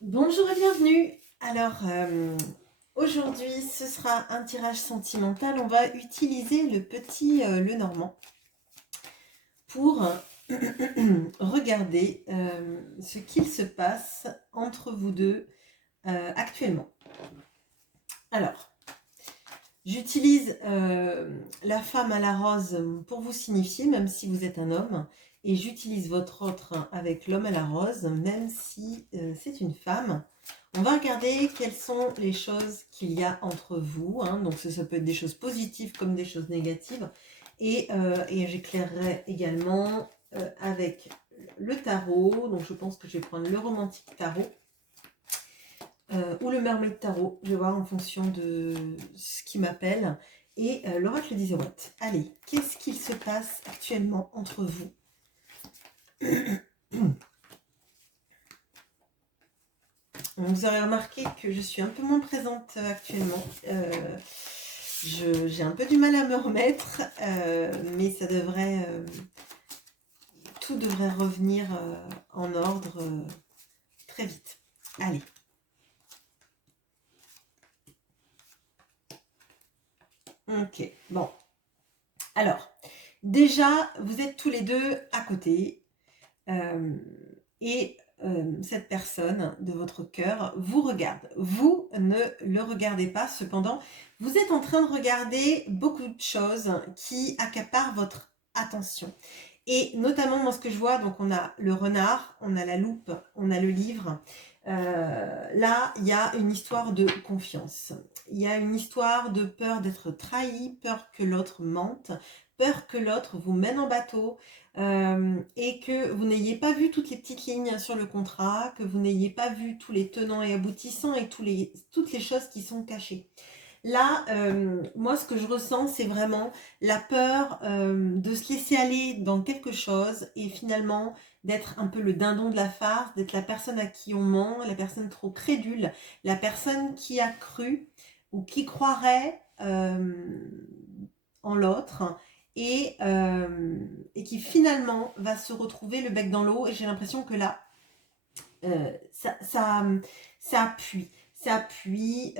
Bonjour et bienvenue. Alors, aujourd'hui, ce sera un tirage sentimental. On va utiliser le petit Lenormand pour regarder ce qu'il se passe entre vous deux actuellement. Alors, j'utilise la femme à la rose pour vous signifier, même si vous êtes un homme, et j'utilise votre autre avec l'homme à la rose, même si c'est une femme. On va regarder quelles sont les choses qu'il y a entre vous. Donc ça peut être des choses positives comme des choses négatives. Et j'éclairerai également avec le tarot. Donc je pense que je vais prendre le romantique tarot. Ou le mermaid tarot, je vais voir en fonction de ce qui m'appelle, et l'oracle des Alouettes. Allez, qu'est-ce qu'il se passe actuellement entre vous? Vous aurez remarqué que je suis un peu moins présente actuellement. J'ai un peu du mal à me remettre, mais ça devrait, tout devrait revenir en ordre très vite. Allez. Ok, bon. Alors, déjà, vous êtes tous les deux à côté. Et cette personne de votre cœur vous regarde. Vous ne le regardez pas, cependant, vous êtes en train de regarder beaucoup de choses qui accaparent votre attention. Et notamment, moi, ce que je vois, donc on a le renard, on a la loupe, on a le livre. Là, il y a une histoire de confiance. Il y a une histoire de peur d'être trahi, peur que l'autre mente, peur que l'autre vous mène en bateau, et que vous n'ayez pas vu toutes les petites lignes sur le contrat, que vous n'ayez pas vu tous les tenants et aboutissants et toutes les choses qui sont cachées. Là, moi, ce que je ressens, c'est vraiment la peur de se laisser aller dans quelque chose et finalement d'être un peu le dindon de la farce, d'être la personne à qui on ment, la personne trop crédule, la personne qui a cru ou qui croirait en l'autre et qui finalement va se retrouver le bec dans l'eau. Et j'ai l'impression que là, ça appuie. Ça appuie.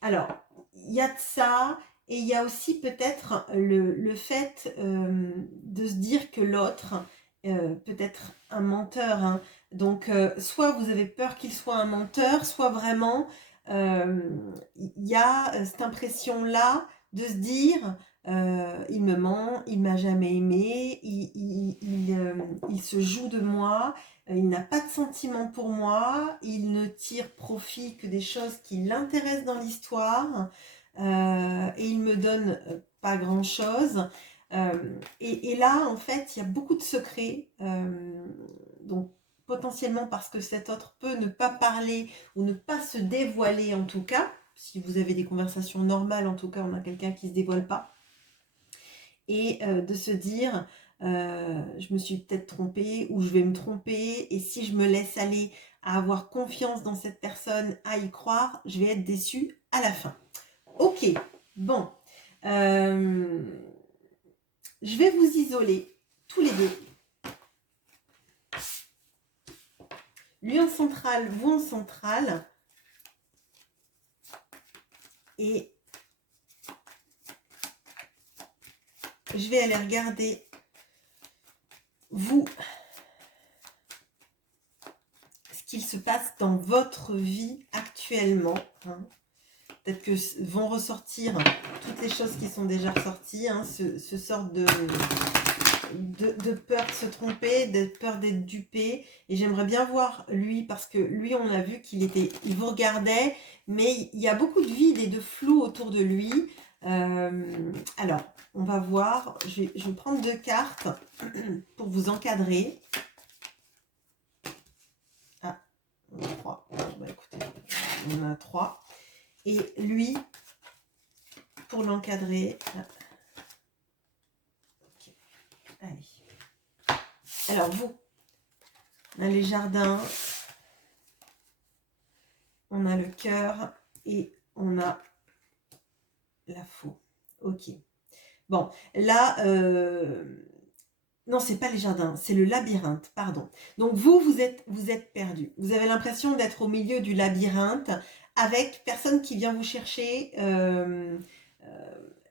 Alors, il y a de ça, et il y a aussi peut-être le fait de se dire que l'autre peut être un menteur. Donc, soit vous avez peur qu'il soit un menteur, soit vraiment il y a cette impression-là de se dire il me ment, il m'a jamais aimé, il se joue de moi, il n'a pas de sentiment pour moi, il ne tire profit que des choses qui l'intéressent dans l'histoire, et il me donne pas grand-chose. Et là, en fait, il y a beaucoup de secrets. Donc, potentiellement parce que cet autre peut ne pas parler ou ne pas se dévoiler en tout cas. Si vous avez des conversations normales, en tout cas, on a quelqu'un qui ne se dévoile pas. Et de se dire, je me suis peut-être trompée ou je vais me tromper, et si je me laisse aller à avoir confiance dans cette personne, à y croire, je vais être déçue à la fin. Ok, bon. Je vais vous isoler tous les deux. Lui en centrale, vous en centrale. Et je vais aller regarder vous ce qu'il se passe dans votre vie actuellement. Peut-être que vont ressortir toutes les choses qui sont déjà ressorties, ce sort de peur de se tromper, de peur d'être dupé. Et j'aimerais bien voir lui, parce que lui, on a vu il vous regardait, mais il y a beaucoup de vide et de flou autour de lui. Alors, on va voir. Je vais prendre 2 cartes pour vous encadrer. Ah, on a 3. Bah, écoutez, on en a 3. Et lui, pour l'encadrer. Okay. Allez. Alors, vous, on a les jardins, on a le cœur et on a la faux. Ok. Bon, là, Non, c'est pas les jardins, c'est le labyrinthe, pardon. Donc vous êtes perdu. Vous avez l'impression d'être au milieu du labyrinthe avec personne qui vient vous chercher.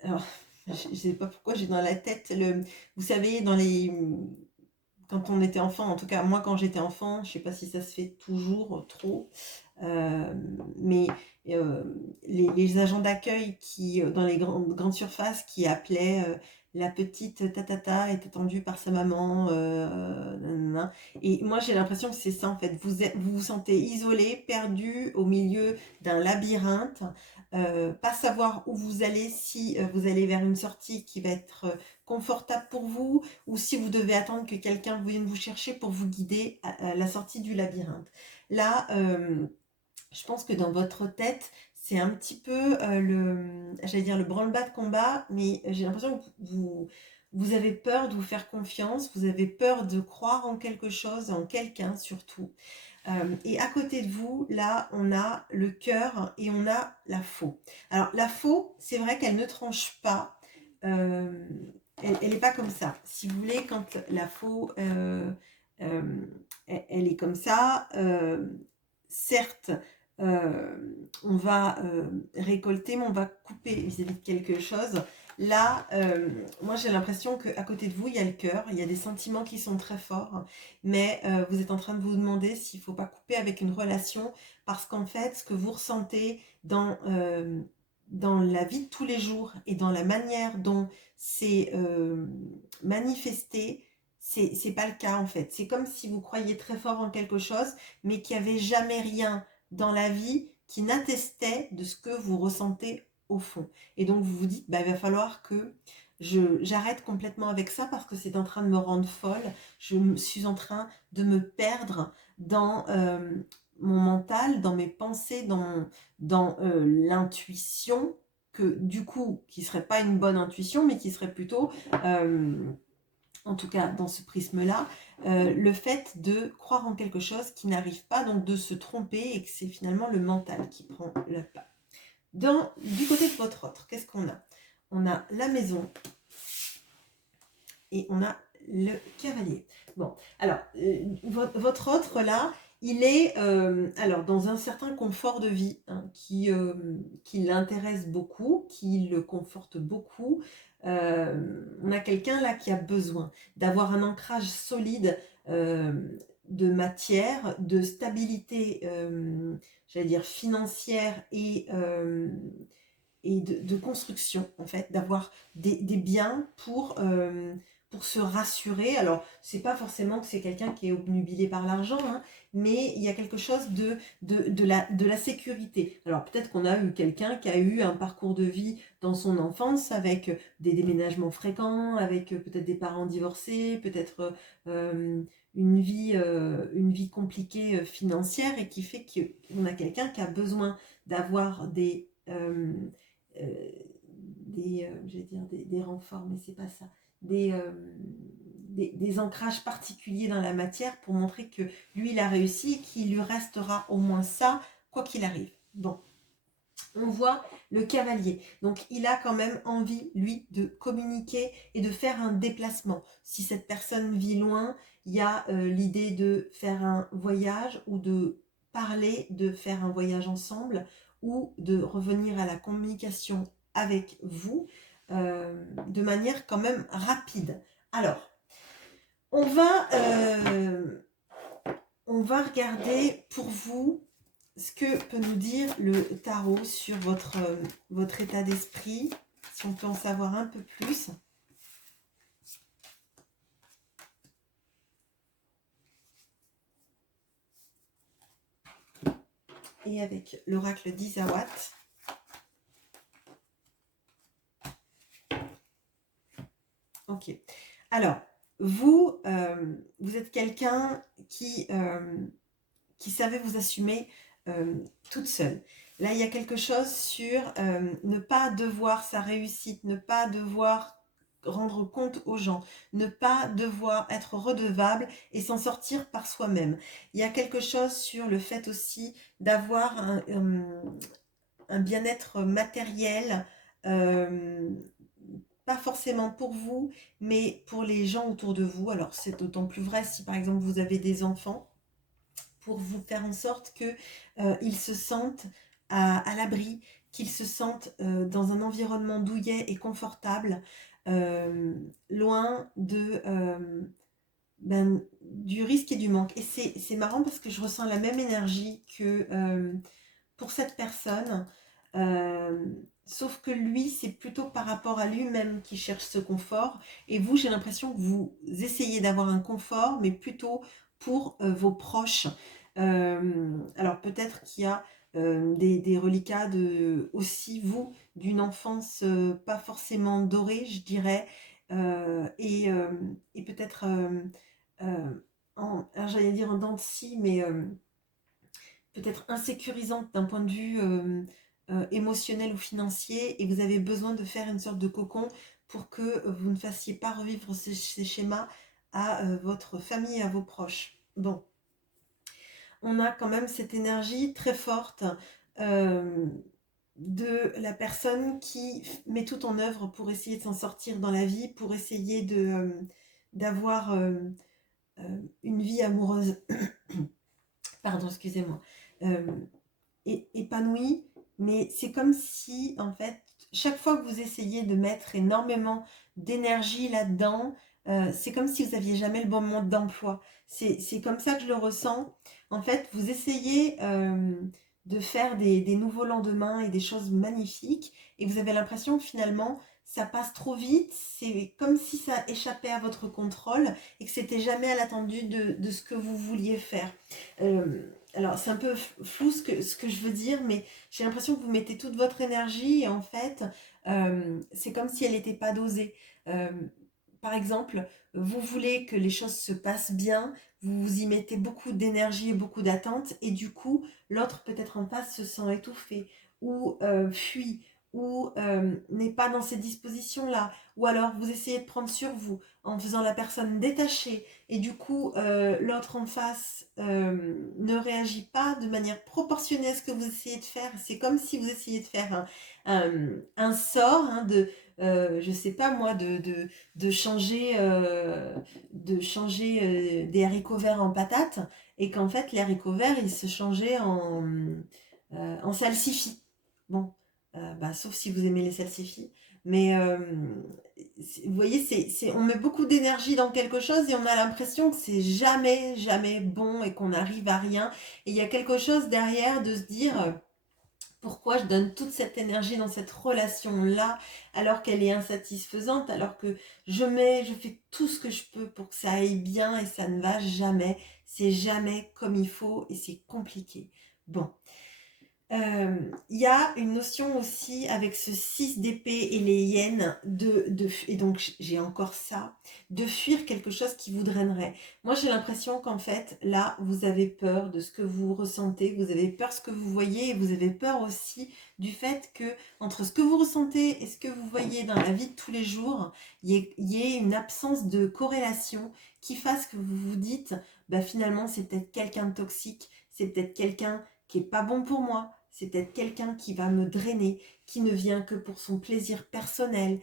Alors, je ne sais pas pourquoi j'ai dans la tête vous savez, quand on était enfant, en tout cas moi quand j'étais enfant, je ne sais pas si ça se fait toujours trop, euh, mais euh, les agents d'accueil qui, dans les grandes surfaces, qui appelaient la petite tatata est attendue par sa maman, nanana. Et moi j'ai l'impression que c'est ça en fait. Vous vous sentez isolé, perdu au milieu d'un labyrinthe, pas savoir où vous allez, si vous allez vers une sortie qui va être confortable pour vous, ou si vous devez attendre que quelqu'un vienne vous chercher pour vous guider à la sortie du labyrinthe. Là, je pense que dans votre tête, c'est un petit peu j'allais dire le branle-bas de combat, mais j'ai l'impression que vous avez peur de vous faire confiance, vous avez peur de croire en quelque chose, en quelqu'un surtout. Et à côté de vous, là, on a le cœur et on a la faux. Alors, la faux, c'est vrai qu'elle ne tranche pas. Euh, elle n'est pas comme ça. Si vous voulez, quand la faux, euh, elle est comme ça, certes, euh, on va récolter, mais on va couper vis-à-vis de quelque chose. Là, moi j'ai l'impression qu'à côté de vous, il y a le cœur, il y a des sentiments qui sont très forts, mais vous êtes en train de vous demander s'il ne faut pas couper avec une relation, parce qu'en fait, ce que vous ressentez dans la vie de tous les jours et dans la manière dont c'est manifesté, c'est pas le cas en fait. C'est comme si vous croyiez très fort en quelque chose, mais qu'il n'y avait jamais rien dans la vie qui n'attestait de ce que vous ressentez au fond. Et donc vous vous dites, bah, il va falloir que j'arrête complètement avec ça parce que c'est en train de me rendre folle. Je suis en train de me perdre dans mon mental, dans mes pensées, dans l'intuition, que du coup, qui serait pas une bonne intuition, mais qui serait plutôt, en tout cas dans ce prisme-là, le fait de croire en quelque chose qui n'arrive pas, donc de se tromper, et que c'est finalement le mental qui prend le pas. Du côté de votre autre, qu'est-ce qu'on a? On a la maison et on a le cavalier. Bon, alors, votre autre là, il est alors dans un certain confort de vie, hein, qui l'intéresse beaucoup, qui le conforte beaucoup. On a quelqu'un là qui a besoin d'avoir un ancrage solide, de matière, de stabilité, j'allais dire financière et de construction, en fait, d'avoir des biens pour se rassurer. Alors, c'est pas forcément que c'est quelqu'un qui est obnubilé par l'argent, hein, mais il y a quelque chose de la sécurité. Alors, peut-être qu'on a eu quelqu'un qui a eu un parcours de vie dans son enfance avec des déménagements fréquents, avec peut-être des parents divorcés, peut-être une vie compliquée financière, et qui fait qu'on a quelqu'un qui a besoin d'avoir euh, j'allais dire des renforts, mais c'est pas ça, des, euh, des ancrages particuliers dans la matière pour montrer que lui, il a réussi et qu'il lui restera au moins ça, quoi qu'il arrive. Bon, on voit le cavalier. Donc, il a quand même envie, lui, de communiquer et de faire un déplacement. Si cette personne vit loin, il y a l'idée de faire un voyage ou de parler, de faire un voyage ensemble ou de revenir à la communication avec vous de manière quand même rapide. Alors, on va, euh, on va regarder pour vous ce que peut nous dire le tarot sur votre état d'esprit, si on peut en savoir un peu plus. Et avec l'oracle d'Isawat. Ok. Alors, vous êtes quelqu'un qui savait vous assumer toute seule. Là, il y a quelque chose sur ne pas devoir sa réussite, ne pas devoir rendre compte aux gens, ne pas devoir être redevable et s'en sortir par soi-même. Il y a quelque chose sur le fait aussi d'avoir un bien-être matériel, euh, pas forcément pour vous, mais pour les gens autour de vous. Alors c'est d'autant plus vrai si par exemple vous avez des enfants, pour vous faire en sorte que ils se sentent à l'abri, qu'ils se sentent dans un environnement douillet et confortable, loin du risque et du manque. Et c'est marrant parce que je ressens la même énergie que pour cette personne, euh, sauf que lui, c'est plutôt par rapport à lui-même qui cherche ce confort. Et vous, j'ai l'impression que vous essayez d'avoir un confort, mais plutôt pour vos proches. Alors peut-être qu'il y a des reliquats aussi, vous, d'une enfance pas forcément dorée, je dirais, et peut-être, euh, alors j'allais dire en dents de scie, mais peut-être insécurisante d'un point de vue émotionnel ou financier, et vous avez besoin de faire une sorte de cocon pour que vous ne fassiez pas revivre ces schémas à votre famille et à vos proches. Bon, on a quand même cette énergie très forte euh, de la personne qui met tout en œuvre pour essayer de s'en sortir dans la vie, pour essayer d'avoir une vie amoureuse, pardon, excusez-moi, euh, épanouie, mais c'est comme si, en fait, chaque fois que vous essayez de mettre énormément d'énergie là-dedans, c'est comme si vous n'aviez jamais le bon mode d'emploi. C'est comme ça que je le ressens. En fait, vous essayez de faire des nouveaux lendemains et des choses magnifiques, et vous avez l'impression que finalement, ça passe trop vite, c'est comme si ça échappait à votre contrôle et que c'était jamais à l'attendu de ce que vous vouliez faire. Alors, c'est un peu flou ce que je veux dire, mais j'ai l'impression que vous mettez toute votre énergie et en fait, c'est comme si elle n'était pas dosée. Euh, Par exemple, vous voulez que les choses se passent bien, vous y mettez beaucoup d'énergie et beaucoup d'attente, et du coup, l'autre peut-être en face se sent étouffé, ou fuit, ou n'est pas dans ces dispositions-là, ou alors vous essayez de prendre sur vous en faisant la personne détachée, et du coup, l'autre en face ne réagit pas de manière proportionnée à ce que vous essayez de faire. C'est comme si vous essayiez de faire un sort, hein, je sais pas moi, de changer des haricots verts en patates, et qu'en fait, les haricots verts, ils se changeaient en salsifis. Bon, bah, sauf si vous aimez les salsifis. Mais vous voyez, on met beaucoup d'énergie dans quelque chose et on a l'impression que c'est jamais, jamais bon et qu'on n'arrive à rien. Et il y a quelque chose derrière de se dire pourquoi je donne toute cette énergie dans cette relation-là alors qu'elle est insatisfaisante, alors que je fais tout ce que je peux pour que ça aille bien et ça ne va jamais. C'est jamais comme il faut et c'est compliqué. Bon. Il y a une notion aussi avec ce 6 d'épée et les hyènes, et donc j'ai encore ça, de fuir quelque chose qui vous drainerait. Moi j'ai l'impression qu'en fait là vous avez peur de ce que vous ressentez, vous avez peur de ce que vous voyez et vous avez peur aussi du fait que entre ce que vous ressentez et ce que vous voyez dans la vie de tous les jours, il y ait une absence de corrélation qui fasse que vous vous dites bah finalement c'est peut-être quelqu'un de toxique, c'est peut-être quelqu'un qui est pas bon pour moi, c'est peut-être quelqu'un qui va me drainer, qui ne vient que pour son plaisir personnel,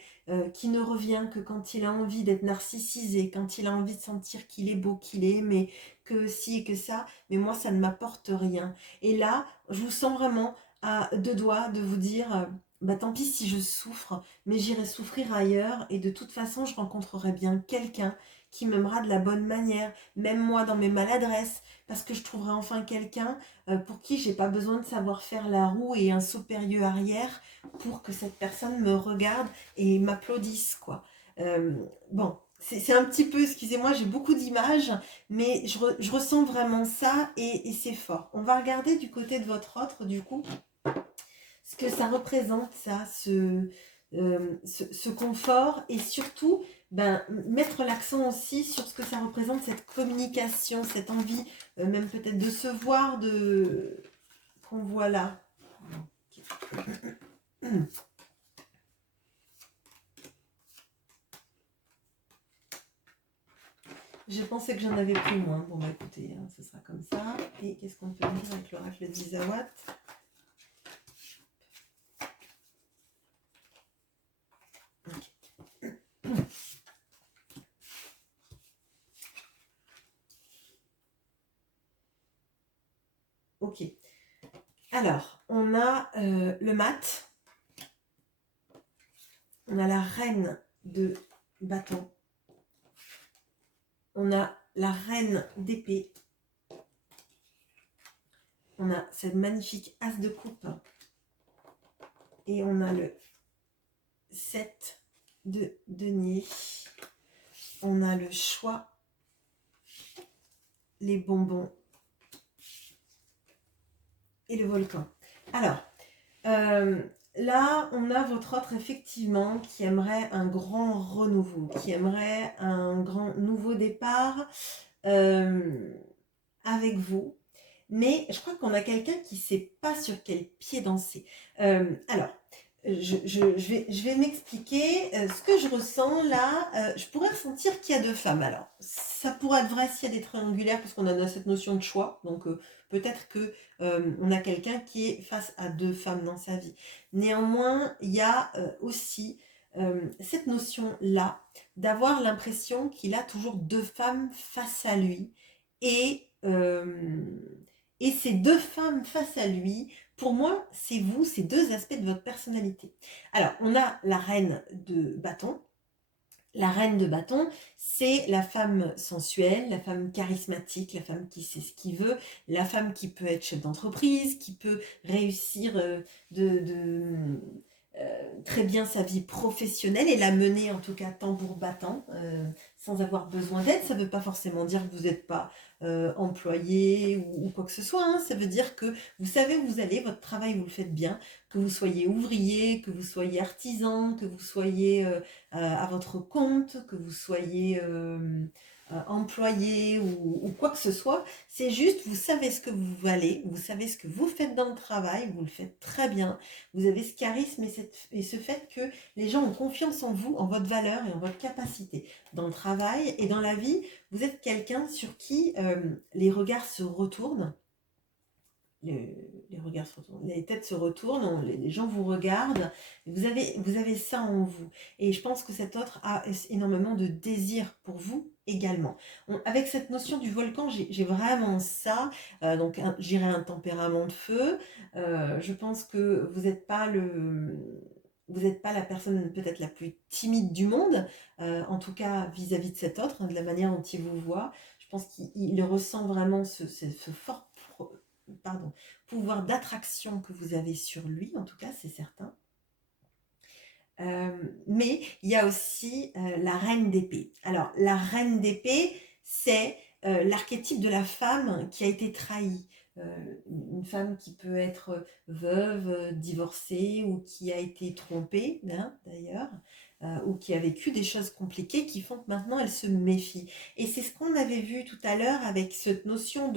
qui ne revient que quand il a envie d'être narcissisé, quand il a envie de sentir qu'il est beau, qu'il est aimé, que ci et que ça, mais moi ça ne m'apporte rien. Et là, je vous sens vraiment à deux doigts de vous dire, bah tant pis si je souffre, mais j'irai souffrir ailleurs et de toute façon je rencontrerai bien quelqu'un qui m'aimera de la bonne manière, même moi dans mes maladresses, parce que je trouverai enfin quelqu'un pour qui j'ai pas besoin de savoir faire la roue et un saut périlleux arrière pour que cette personne me regarde et m'applaudisse, quoi. Euh, bon, c'est un petit peu, excusez-moi, j'ai beaucoup d'images, mais je ressens vraiment ça et c'est fort. On va regarder du côté de votre autre, du coup, ce que ça représente, ça, ce confort et surtout ben, mettre l'accent aussi sur ce que ça représente, cette communication, cette envie, même peut-être de se voir, qu'on voit là. Je pensais que j'en avais plus moins. Bon, bah écoutez, hein, ce sera comme ça. Et qu'est-ce qu'on peut dire avec l'oracle d'Isawatt? Okay. Ok. Alors, on a le mat. On a la reine de bâton. On a la reine d'épée. On a cette magnifique as de coupe. Et on a le 7 de denier. On a le choix, les bonbons et le volcan. Alors, là, on a votre autre effectivement qui aimerait un grand renouveau, qui aimerait un grand nouveau départ avec vous. Mais je crois qu'on a quelqu'un qui ne sait pas sur quel pied danser. Alors, je vais m'expliquer ce que je ressens là. Je pourrais ressentir qu'il y a deux femmes. Alors, ça pourrait être vrai s'il y a des triangulaires, parce qu'on a cette notion de choix. Donc, peut-être que on a quelqu'un qui est face à deux femmes dans sa vie. Néanmoins, il y a aussi cette notion-là d'avoir l'impression qu'il a toujours deux femmes face à lui. Et, et ces deux femmes face à lui, pour moi, c'est vous, ces deux aspects de votre personnalité. Alors, on a la reine de bâton. La reine de bâton, c'est la femme sensuelle, la femme charismatique, la femme qui sait ce qu'il veut, la femme qui peut être chef d'entreprise, qui peut réussir très bien sa vie professionnelle et la mener en tout cas tambour battant sans avoir besoin d'aide. Ça ne veut pas forcément dire que vous n'êtes pas employé ou quoi que ce soit. Hein. Ça veut dire que vous savez où vous allez, votre travail vous le faites bien, que vous soyez ouvrier, que vous soyez artisan, que vous soyez à votre compte, que vous soyez employé ou quoi que ce soit. C'est juste, vous savez ce que vous valez, vous savez ce que vous faites dans le travail, vous le faites très bien. Vous avez ce charisme et ce fait que les gens ont confiance en vous, en votre valeur et en votre capacité. Dans le travail et dans la vie, vous êtes quelqu'un sur qui les regards se retournent. Les regards se retournent, les têtes se retournent, les gens vous regardent, vous avez ça en vous. Et je pense que cet autre a énormément de désir pour vous également. Avec cette notion du volcan, j'ai vraiment ça, donc j'irai un tempérament de feu. Je pense que vous n'êtes pas la personne peut-être la plus timide du monde, en tout cas vis-à-vis de cet autre, hein, de la manière dont il vous voit. Je pense qu'il ressent vraiment ce fort pouvoir d'attraction que vous avez sur lui, en tout cas, c'est certain. Mais il y a aussi la reine d'épée. Alors, la reine d'épée, c'est l'archétype de la femme qui a été trahie. Une femme qui peut être veuve, divorcée ou qui a été trompée, hein, d'ailleurs, ou qui a vécu des choses compliquées qui font que maintenant elle se méfie. Et c'est ce qu'on avait vu tout à l'heure avec cette notion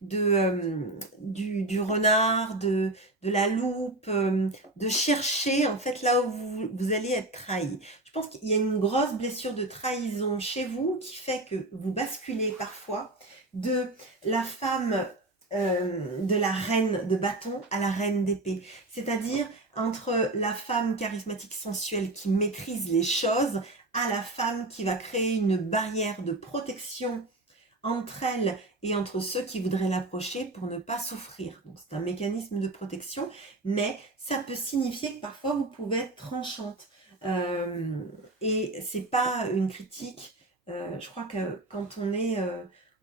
du renard, de la loupe, de chercher en fait là où vous allez être trahi. Je pense qu'il y a une grosse blessure de trahison chez vous qui fait que vous basculez parfois de la femme de la reine de bâton à la reine d'épée. C'est-à-dire entre la femme charismatique sensuelle qui maîtrise les choses à la femme qui va créer une barrière de protection entre elle et entre ceux qui voudraient l'approcher pour ne pas souffrir. C'est un mécanisme de protection, mais ça peut signifier que parfois vous pouvez être tranchante. Et c'est pas une critique. Je crois que quand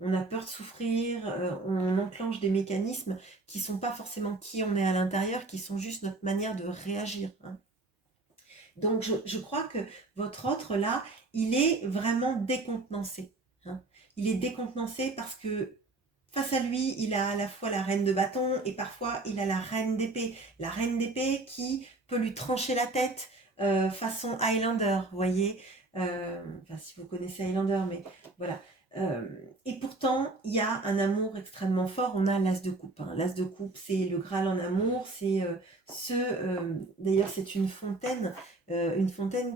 on a peur de souffrir, on enclenche des mécanismes qui sont pas forcément qui on est à l'intérieur, qui sont juste notre manière de réagir. Hein. Donc je crois que votre autre là, il est vraiment décontenancé. Hein. Il est décontenancé parce que face à lui, il a à la fois la reine de bâton et parfois il a la reine d'épée. La reine d'épée qui peut lui trancher la tête façon Highlander, vous voyez. Enfin, si vous connaissez Highlander, mais voilà. Et pourtant, il y a un amour extrêmement fort. On a l'as de coupe. Hein. L'as de coupe, c'est le Graal en amour. C'est d'ailleurs, c'est une fontaine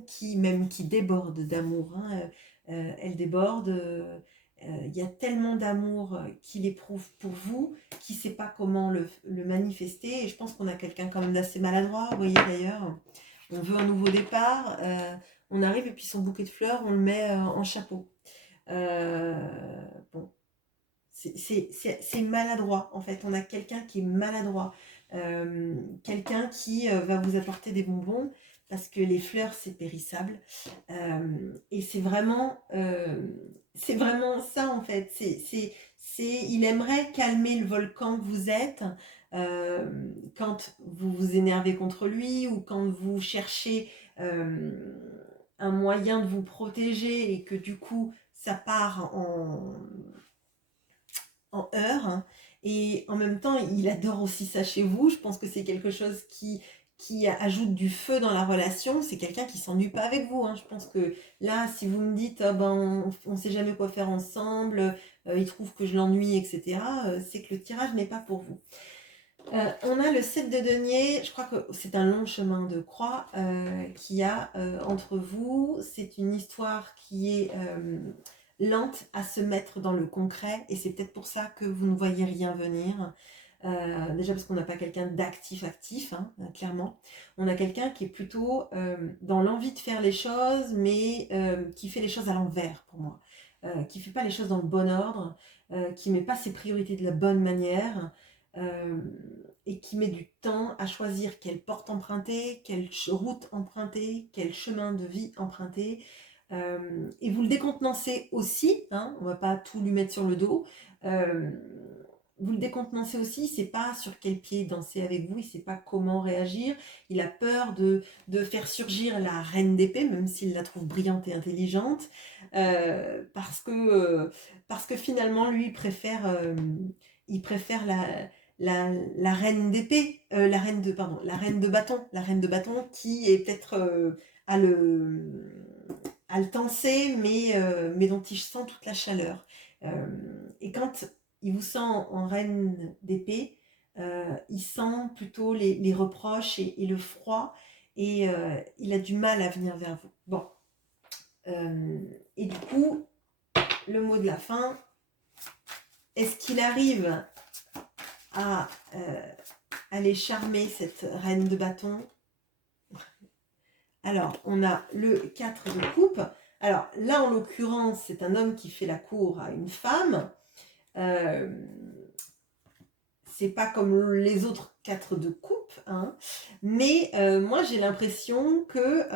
qui déborde d'amour. Hein. Elle déborde. Il y a tellement d'amour qu'il éprouve pour vous, qu'il ne sait pas comment le manifester. Et je pense qu'on a quelqu'un quand même d'assez maladroit. Vous voyez d'ailleurs, on veut un nouveau départ. On arrive et puis son bouquet de fleurs, on le met en chapeau. Bon, C'est maladroit, en fait. On a quelqu'un qui est maladroit. Quelqu'un qui va vous apporter des bonbons parce que les fleurs, c'est périssable. Et c'est vraiment ça, en fait. Il aimerait calmer le volcan que vous êtes quand vous vous énervez contre lui ou quand vous cherchez un moyen de vous protéger et que du coup, ça part en heurts, hein. Et en même temps, il adore aussi ça chez vous. Je pense que c'est quelque chose qui ajoute du feu dans la relation. C'est quelqu'un qui s'ennuie pas avec vous, hein. Je pense que là, si vous me dites, ah ben, on sait jamais quoi faire ensemble, il trouve que je l'ennuie, etc., c'est que le tirage n'est pas pour vous. On a le 7 de denier, je crois que c'est un long chemin de croix qu'il y a entre vous. C'est une histoire qui est lente à se mettre dans le concret et c'est peut-être pour ça que vous ne voyez rien venir. Déjà parce qu'on n'a pas quelqu'un d'actif hein, clairement. On a quelqu'un qui est plutôt dans l'envie de faire les choses, mais qui fait les choses à l'envers pour moi. Qui ne fait pas les choses dans le bon ordre, qui ne met pas ses priorités de la bonne manière. Et qui met du temps à choisir quelle porte emprunter, quelle route emprunter, quel chemin de vie emprunter. Et vous le décontenancez aussi, hein, on ne va pas tout lui mettre sur le dos. Vous le décontenancez aussi, il ne sait pas sur quel pied danser avec vous, il ne sait pas comment réagir. Il a peur de faire surgir la reine d'épée, même s'il la trouve brillante et intelligente, parce que finalement, lui, il préfère la reine d'épée, la reine de bâton qui est peut-être à le tenser, mais dont il sent toute la chaleur. Et quand il vous sent en reine d'épée, il sent plutôt les reproches et le froid, et il a du mal à venir vers vous. Bon. Et du coup, le mot de la fin, est-ce qu'il arrive à aller charmer cette reine de bâton? Alors, on a le 4 de coupe. Alors, là, en l'occurrence, c'est un homme qui fait la cour à une femme. C'est pas comme les autres 4 de coupe, hein. Mais moi, j'ai l'impression que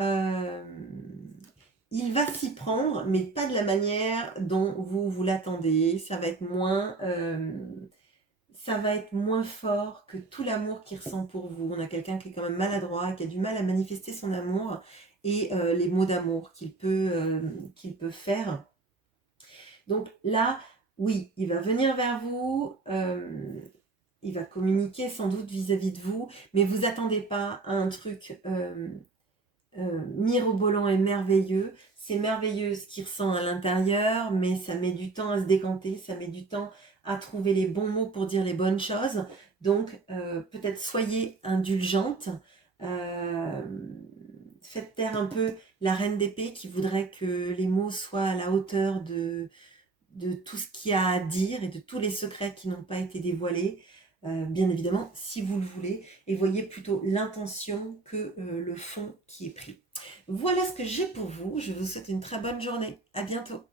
il va s'y prendre, mais pas de la manière dont vous l'attendez. Ça va être moins fort que tout l'amour qu'il ressent pour vous. On a quelqu'un qui est quand même maladroit, qui a du mal à manifester son amour et les mots d'amour qu'il peut faire. Donc là, oui, il va venir vers vous, il va communiquer sans doute vis-à-vis de vous, mais vous attendez pas à un truc mirobolant et merveilleux. C'est merveilleux ce qu'il ressent à l'intérieur, mais ça met du temps à se décanter, ça met du temps à trouver les bons mots pour dire les bonnes choses. Donc peut-être soyez indulgente, faites taire un peu la reine d'épée qui voudrait que les mots soient à la hauteur de tout ce qu'il y a à dire et de tous les secrets qui n'ont pas été dévoilés. Bien évidemment, si vous le voulez, et voyez plutôt l'intention que le fond qui est pris. Voilà ce que j'ai pour vous. Je vous souhaite une très bonne journée. À bientôt.